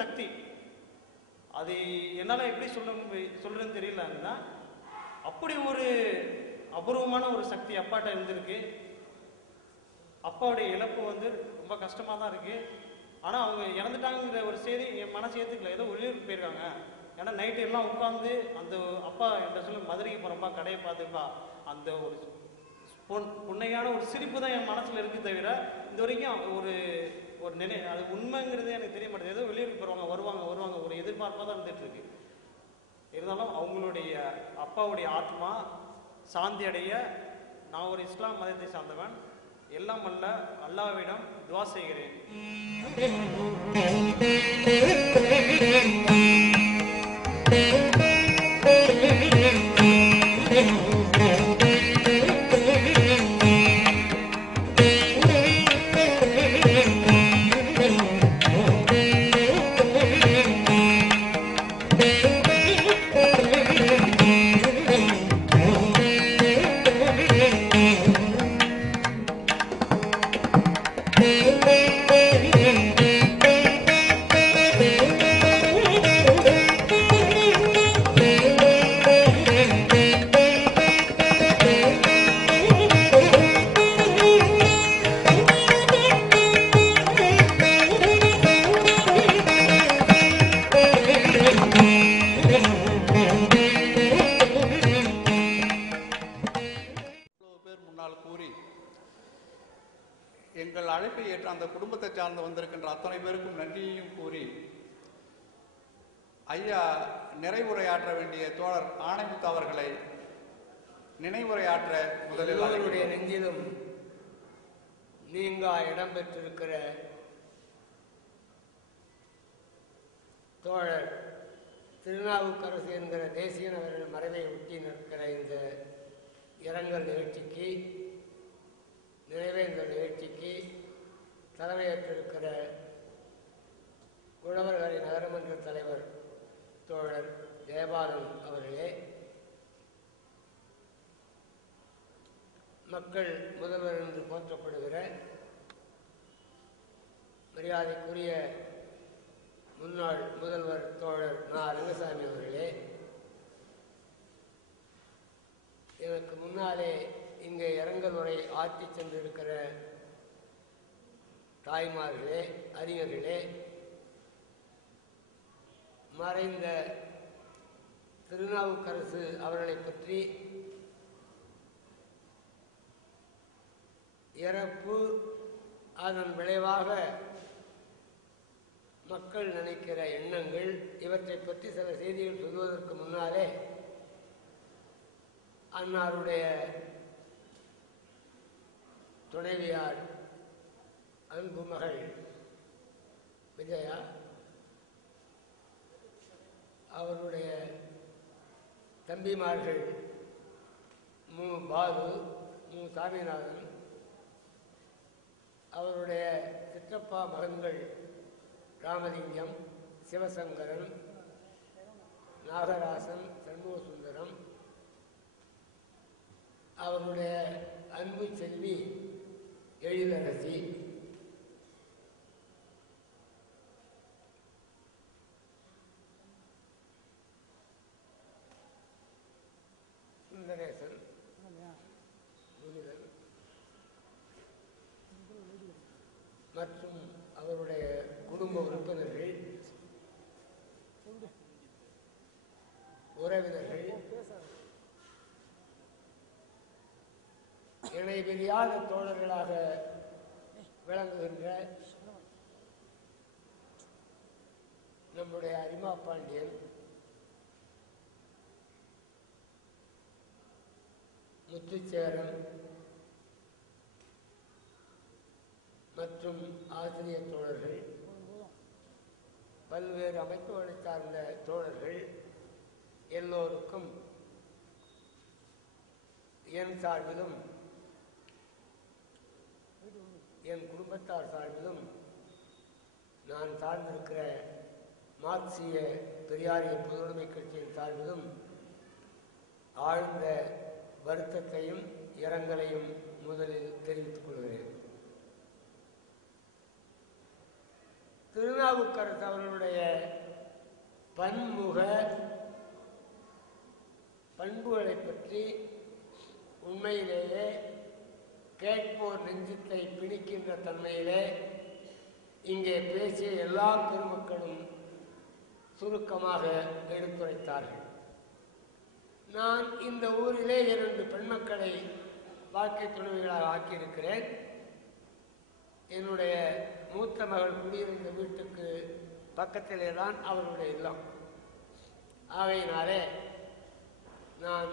சக்தி. அது என்னால் எப்படி சொல்கிறேன்னு தெரியலன்னா, அப்படி ஒரு அபூர்வமான ஒரு சக்தி அப்பாட்ட இருந்திருக்கு. அப்பாவுடைய இழப்பு வந்து ரொம்ப கஷ்டமாக தான் இருக்குது. ஆனால் அவங்க இறந்துட்டாங்கிற ஒரு செய்தி என் மனசு ஏற்றுக்கல. ஏதோ வெளியூருக்கு போயிருக்காங்க. ஏன்னா நைட்டு எல்லாம் உட்காந்து அந்த அப்பா என்ற சொல்லி மதுரைக்கு போகிறப்பா கடையை பார்த்துப்பா அந்த ஒரு புன்னையான ஒரு சிரிப்பு தான் என் மனசில் இருக்குது தவிர இந்த வரைக்கும் ஒரு அது உண்மைங்கிறது எனக்கு தெரிய மாட்டேது. ஏதோ வெளியூருக்கு போகிறவங்க வருவாங்க ஒரு எதிர்பார்ப்பாக தான் இருந்துகிட்ருக்கு. இருந்தாலும் அவங்களுடைய அப்பாவுடைய ஆத்மா சாந்தி அடைய நான் ஒரு இஸ்லாம் மதத்தை சார்ந்தவன். எல்லாம் அல்ல அல்லாஹ்விடம் துஆ செய்கிறேன். எங்கள் அழைப்பை ஏற்ற அந்த குடும்பத்தை சார்ந்து வந்திருக்கின்ற அத்தனை பேருக்கும் நன்றியையும் கூறி, ஐயா நிறைவுரையாற்ற வேண்டிய தோழர் ஆணைமுத்து அவர்களை நினைவுரையாற்ற முதலில் அவருடைய நெஞ்சிலும் நீங்கா இடம்பெற்றிருக்கிற தோழர் திருநாவுக்கரசு என்கிற தேசியன் அவர்கள் மறைவை ஒட்டி நிற்கிற இந்த இரங்கல் நிகழ்ச்சிக்கு நிறைவேந்த நிகழ்ச்சிக்கு தலைமையேற்றிருக்கிற உழவர்களை நகரமன்ற தலைவர் தோழர் ஜெயபாலன் அவர்களே, மக்கள் முதல்வர் என்று போற்றப்படுகிற மரியாதைக்குரிய முன்னாள் முதல்வர் தோழர் நா. ரங்கசாமி அவர்களே, எனக்கு முன்னாலே இங்கே இரங்கல் உரை ஆற்றி சென்றிருக்கிற தாய்மார்களே, அறிஞர்களே, மறைந்த திருநாவுக்கரசு அவர்களை பற்றி இறப்பு, அதன் விளைவாக மக்கள் நினைக்கிற எண்ணங்கள், இவற்றை பற்றி சில செய்திகள் சொல்வதற்கு முன்னாலே அன்னாருடைய துணைவியார் அன்பு மகள் விஜயா, அவருடைய தம்பிமார்கள் மு. பாலு, மு. சாமிநாதன், அவருடைய சிற்றப்பா மகன்கள் ராமலிங்கம், சிவசங்கரன், நாகராசன், சண்முகசுந்தரம், அவருடைய அன்பு செல்வி எழிலரசி, சுந்தரேசன், முனிதன் மற்றும் அவருடைய குடும்ப உறுப்பினர்கள், உறவினர்கள், இணை பிரியாத தோழர்களாக விளங்குகின்ற நம்முடைய அரிமா பாண்டியன், முத்துச்சேரன் மற்றும் ஆசிரியர் தோழர்கள், பல்வேறு அமைப்புகளை சார்ந்த தோழர்கள் எல்லோருக்கும் என் சார்பிலும் என் குடும்பத்தார் சார்பிலும் நான் சார்ந்திருக்கிற மார்க்சிய பெரியாரிய பொதுவுடைமை கட்சியின் சார்பிலும் ஆழ்ந்த வருத்தத்தையும் இரங்கலையும் முதலில் தெரிவித்துக் கொள்கிறேன். திருநாவுக்கரசு அவர்களுடைய பன்முக பண்புகளை பற்றி உண்மையிலேயே கேட்போர் நெஞ்சத்தை பிணிக்கின்ற தன்மையிலே இங்கே பேசிய எல்லா பெருமக்களும் சுருக்கமாக எடுத்துரைத்தார்கள். நான் இந்த ஊரிலே 2 பெண்மக்களை வாழ்க்கை துணைவிகளாக ஆக்கியிருக்கிறேன். என்னுடைய மூத்த மகள் குடியிருந்த வீட்டுக்கு பக்கத்திலே தான் அவருடைய இல்லம். ஆகையினாலே நான்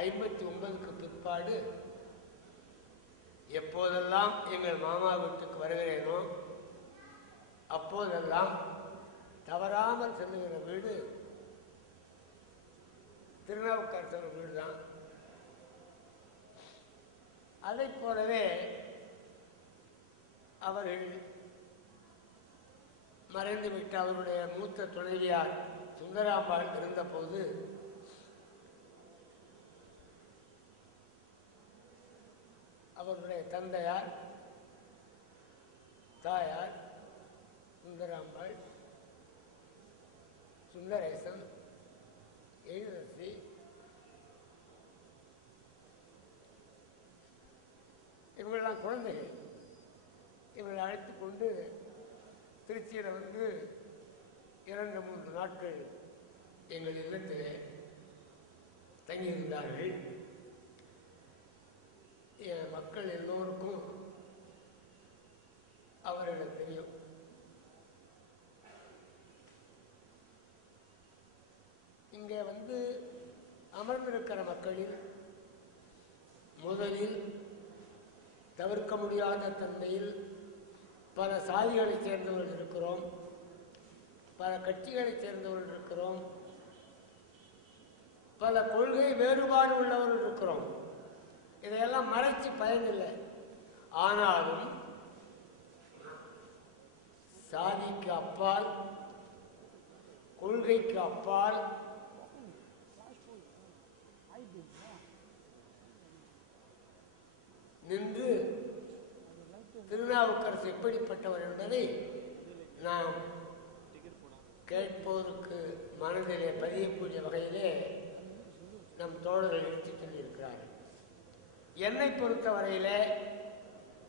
59க்கு பிற்பாடு எப்போதெல்லாம் எங்கள் மாமா வீட்டுக்கு வருகிறேனோ அப்போதெல்லாம் தவறாமல் செல்லுகிற வீடு திருநாவுக்கரசர் வீடு தான். அதை போலவே அவர்கள் மறைந்துவிட்டு அவருடைய மூத்த துணைவியார் சுந்தராம்பாள் இருந்தபோது அவருடைய தந்தையார், தாயார் சுந்தராம்பாள், சுந்தரேசன், எழிலரசி, இவங்கெல்லாம் குழந்தைகள். இவங்களை அழைத்து கொண்டு திருச்சியில் வந்து 2-3 நாட்கள் எங்கள் இல்லத்திலே தங்கியிருந்தார்கள். என் மக்கள் எல்லோருக்கும் அவர்களை தெரியும். இங்கே வந்து அமர்ந்திருக்கிற மக்களில் முதலில் தவிர்க்க முடியாத தன்மையில் பல சாதிகளைச் சேர்ந்தவர்கள் இருக்கிறோம், பல கட்சிகளைச் சேர்ந்தவர்கள் இருக்கிறோம், பல கொள்கை வேறுபாடு உள்ளவர்கள் இருக்கிறோம். இதையெல்லாம் மறைச்சு பயனில்லை. ஆனாலும் சாதிக்கு அப்பால், கொள்கைக்கு அப்பால் நின்று திருநாவுக்கரசு எப்படிப்பட்டவர் என்பதை நாம் கேட்போருக்கு மனதிலே பதியக்கூடிய வகையிலே நம் தோழர்கள் எடுத்துச் சொல்லியிருக்கிறார்கள். என்னை பொறுத்தவரையிலே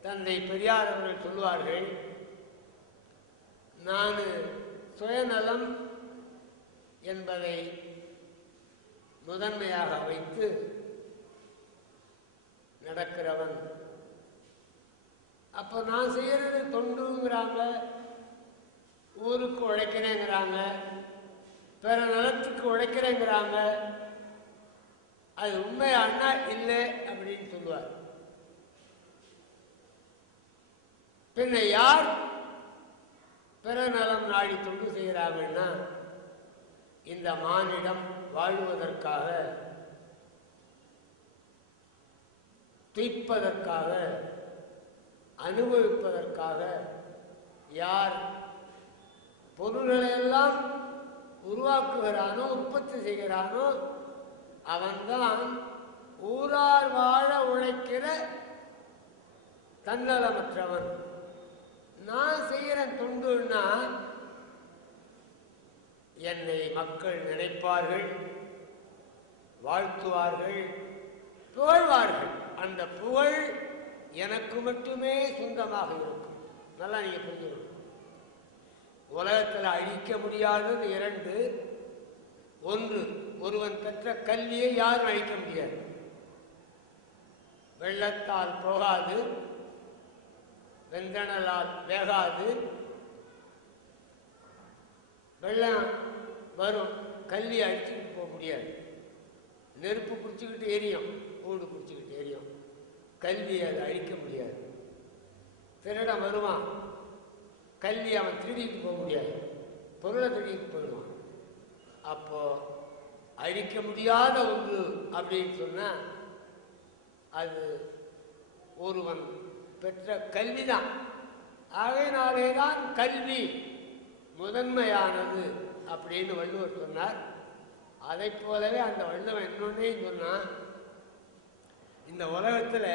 தந்தை பெரியார் அவர்கள் சொல்வார்கள், நான் சுயநலம் என்பதை முதன்மையாக வைத்து நடக்கிறவன். அப்போ நான் செய்யறது தொண்டுங்கிறாங்க, ஊருக்கு உழைக்கிறேங்கிறாங்க, பிற நலத்துக்கு உழைக்கிறேங்கிறாங்க. அது உண்மையானா இல்லை அப்படின்னு சொல்லுவார். பின்ன யார் பிற நலம் நாடி தொண்டு செய்கிறாங்கன்னா, இந்த மானிடம் வாழ்வதற்காக, துய்ப்பதற்காக, அனுபவிப்பதற்காக யார் பொருள்களையெல்லாம் உருவாக்குகிறானோ, உற்பத்தி செய்கிறானோ, அவன்தான் ஊரார் வாழ உழைக்கிற தன்னலமற்றவன். நான் செய்கிற தொண்டுன்னா என்னை மக்கள் நினைப்பார்கள், வாழ்த்துவார்கள், புகழ்வார்கள். அந்த புகழ் எனக்கு மட்டுமே சொந்தமாக இருக்கும். நல்லா நீங்க புரிஞ்சுக்கணும். உலகத்தில் அழிக்க முடியாதது 2. 1, ஒருவன் பெற்ற கல்வியை யாரும் அழிக்க முடியாது. வெள்ளத்தால் போகாது, வெந்தணலால் வேகாது. வெள்ளம் வரும், கல்வி அழிச்சுக்கிட்டு போக முடியாது. நெருப்பு பிடிச்சிக்கிட்டு எரியும், ஊடு பிடிச்சிக்கிட்டு எரியும். கல்வியை அதை அழிக்க முடியாது. திருடம் வருவான், கல்வி அவன் திருடிட்டு போக முடியாது, பொருளை திருடிட்டு போயிடுவான். அப்போ அழிக்க முடியாத ஒன்று அப்படின்னு சொன்னா அது ஒருவன் பெற்ற கல்விதான். ஆகையினாலேதான் கல்வி முதன்மையானது அப்படின்னு வள்ளுவர் சொன்னார். அதை போலவே அந்த வள்ளுவன் இன்னொன்னே சொன்னா, இந்த உலகத்துல